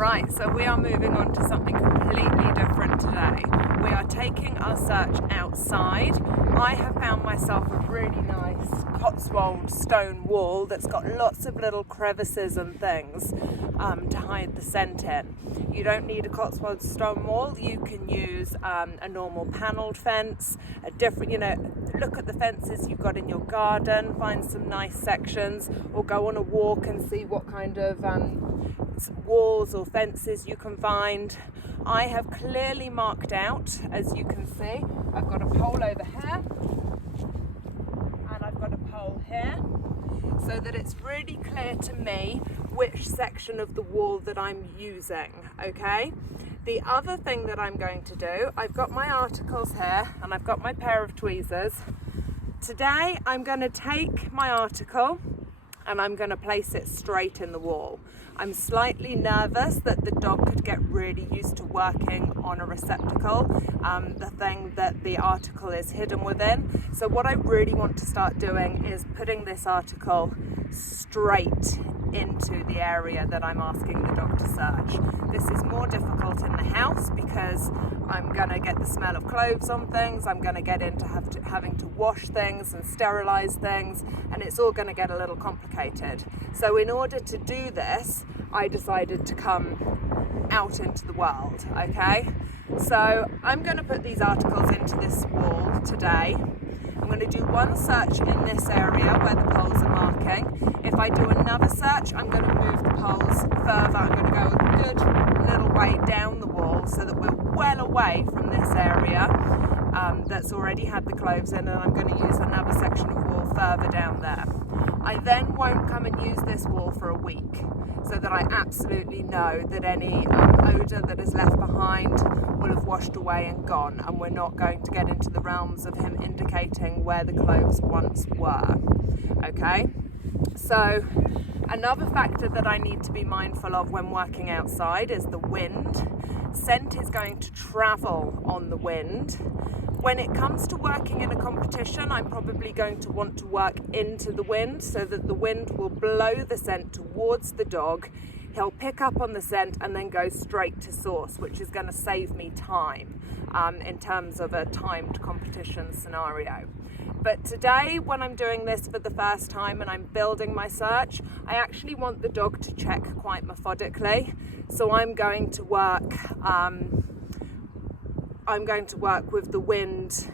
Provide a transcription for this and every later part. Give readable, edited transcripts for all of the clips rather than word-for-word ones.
Right, so we are moving on to something completely different today. We are taking our search outside. I have found myself a really nice Cotswold stone wall that's got lots of little crevices and things to hide the scent in. You don't need a Cotswold stone wall. You can use a normal panelled fence, a different, look at the fences you've got in your garden, find some nice sections, or go on a walk and see what kind of walls or fences you can find. I have clearly marked out, as you can see, I've got a pole over here and I've got a pole here, so that it's really clear to me which section of the wall that I'm using, okay? The other thing that I'm going to do, I've got my articles here and I've got my pair of tweezers. Today I'm going to take my article and I'm going to place it straight in the wall. I'm slightly nervous that the dog could get really used to working on a receptacle, the thing that the article is hidden within. So what I really want to start doing is putting this article straight into the area that I'm asking the dog to search. This is more difficult in the house because I'm going to get the smell of cloves on things, I'm going to get into having to wash things and sterilize things, and it's all going to get a little complicated. So in order to do this, I decided to come out into the world, okay? So I'm going to put these articles into this wall today. I'm going to do one search in this area where the poles are marking. If I do another search, I'm going to move the poles further. I'm going to go a good little way down the wall so that we're well away from this area that's already had the cloves in, and I'm going to use another section of wall further down there. I then won't come and use this wall for a week, so that I absolutely know that any odour that is left behind will have washed away and gone, and we're not going to get into the realms of him indicating where the cloves once were. Okay? So another factor that I need to be mindful of when working outside is the wind. Scent is going to travel on the wind. When it comes to working in a competition, I'm probably going to want to work into the wind so that the wind will blow the scent towards the dog. He'll pick up on the scent and then go straight to source, which is going to save me time in terms of a timed competition scenario. But today, when I'm doing this for the first time and I'm building my search, I actually want the dog to check quite methodically. So I'm going to work with the wind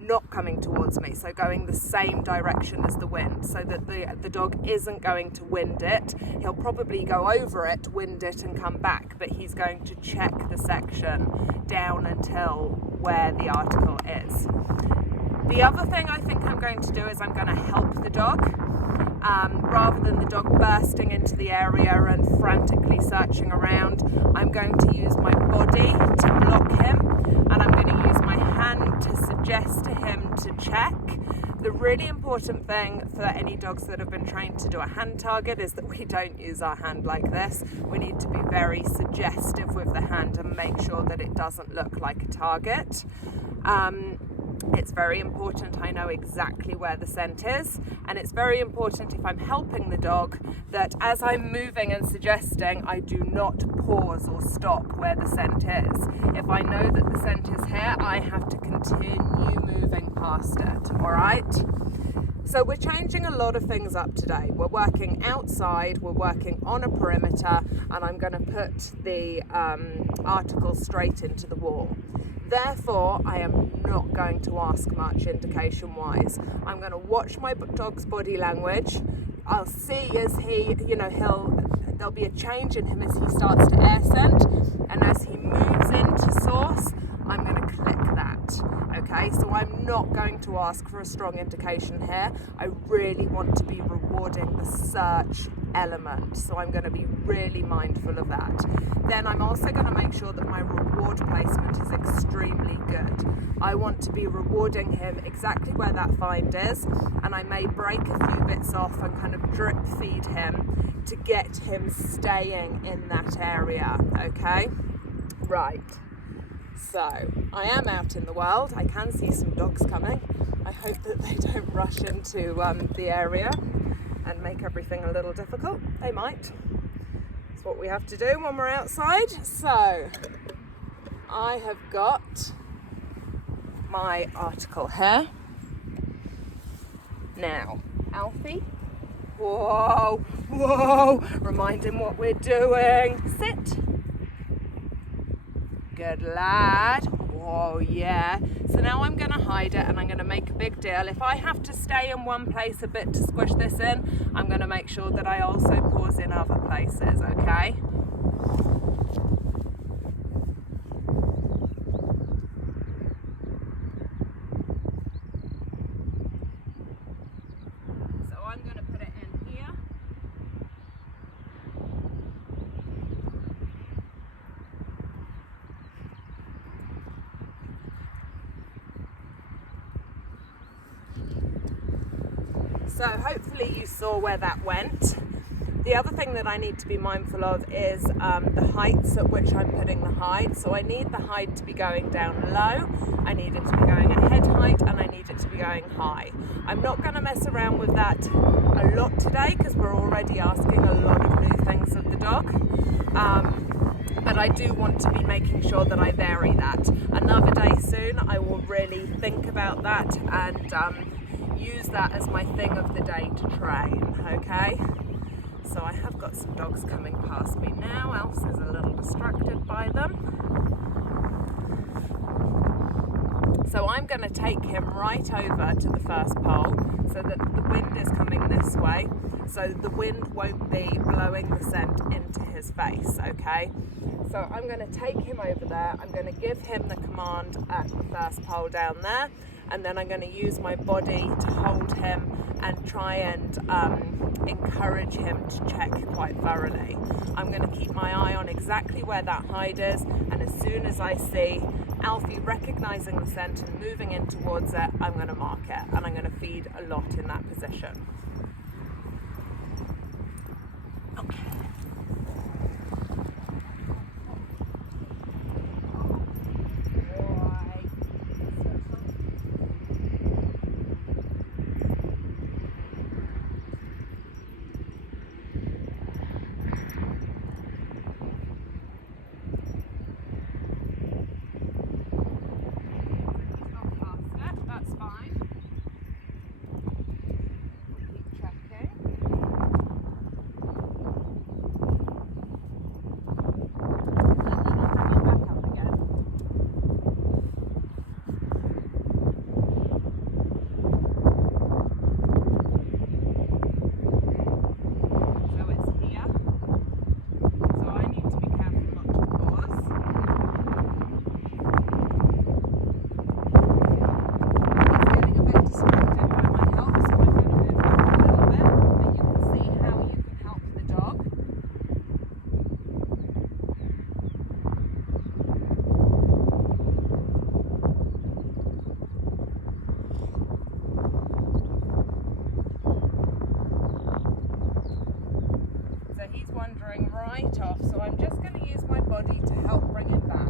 not coming towards me, so going the same direction as the wind, so that the dog isn't going to wind it. He'll probably go over it, wind it and come back, but he's going to check the section down until where the article is. The other thing I think I'm going to do is I'm going to help the dog. Rather than the dog bursting into the area and frantically searching around, I'm going to use my body to block him, and I'm going to use my hand to suggest to him to check. The really important thing for any dogs that have been trained to do a hand target is that we don't use our hand like this. We need to be very suggestive with the hand and make sure that it doesn't look like a target. It's very important I know exactly where the scent is, and it's very important if I'm helping the dog that as I'm moving and suggesting, I do not pause or stop where the scent is. If I know that the scent is here, I have to continue moving past it, all right? So we're changing a lot of things up today. We're working outside, we're working on a perimeter, and I'm going to put the article straight into the wall. Therefore, I am not going to ask much indication-wise. I'm going to watch my dog's body language. I'll see as there'll be a change in him as he starts to air scent, and as he moves into source, I'm going to click that. Okay, so I'm not going to ask for a strong indication here. I really want to be rewarding the search element, so I'm going to be really mindful of that. Then I'm also going to make sure that my reward placement is extremely good. I want to be rewarding him exactly where that find is, and I may break a few bits off and kind of drip feed him to get him staying in that area, okay? Right. So, I am out in the world. I can see some dogs coming. I hope that they don't rush into the area and make everything a little difficult. They might. It's That's what we have to do when we're outside. So I have got my article here. Now, Alfie, whoa, remind him what we're doing. Sit. Good lad. Whoa, yeah. So now I'm going to hide it and I'm going to make a big deal. If I have to stay in one place a bit to squish this in, I'm going to make sure that I also pause in other places, okay? So I'm going to put it in here. So hopefully you saw where that went. The other thing that I need to be mindful of is the heights at which I'm putting the hide. So I need the hide to be going down low, I need it to be going at head height, and I need it to be going high. I'm not going to mess around with that a lot today because we're already asking a lot of new things of the dog. But I do want to be making sure that I vary that. Another day soon I will really think about that and use that as my thing of the day to train, okay? So I have got some dogs coming past me now. Alf's is a little distracted by them. So I'm going to take him right over to the first pole so that the wind is coming this way, so the wind won't be blowing the scent into his face, okay? So I'm going to take him over there, I'm going to give him the command at the first pole down there, and then I'm going to use my body to hold him and try and encourage him to check quite thoroughly. I'm going to keep my eye on exactly where that hide is, and as soon as I see Alfie recognising the scent and moving in towards it, I'm going to mark it, and I'm going to feed a lot in that position. Okay. Right off, so I'm just going to use my body to help bring it back.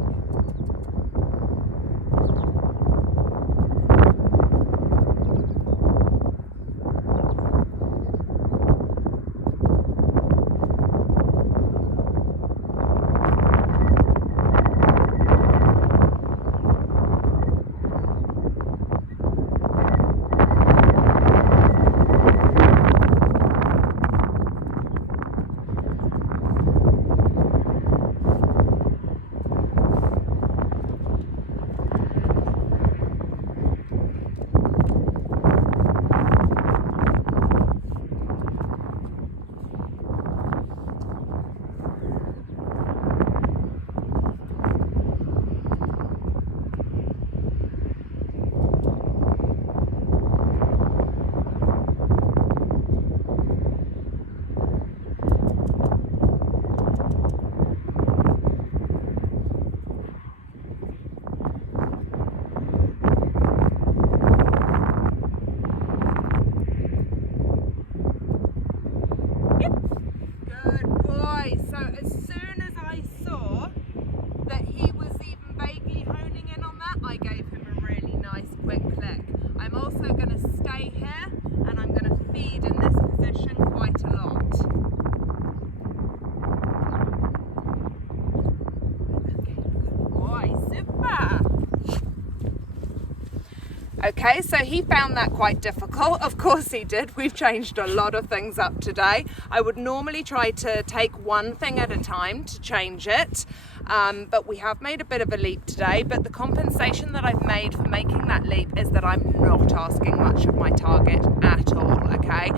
Okay, so he found that quite difficult. Of course he did. We've changed a lot of things up today. I would normally try to take one thing at a time to change it, but we have made a bit of a leap today. But the compensation that I've made for making that leap is that I'm not asking much of my target at all, okay?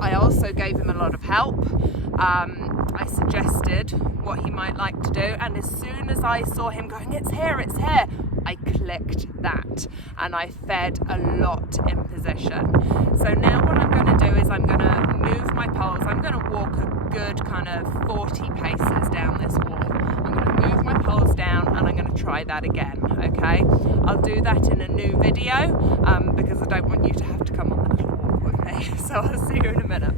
I also gave him a lot of help. I suggested what he might like to do, and as soon as I saw him going, it's here, I clicked that and I fed a lot in position. So now what I'm going to do is I'm going to move my poles. I'm going to walk a good kind of 40 paces down this wall. I'm going to move my poles down and I'm going to try that again, okay? I'll do that in a new video because I don't want you to have to come on the little walk with me. So I'll see you in a minute.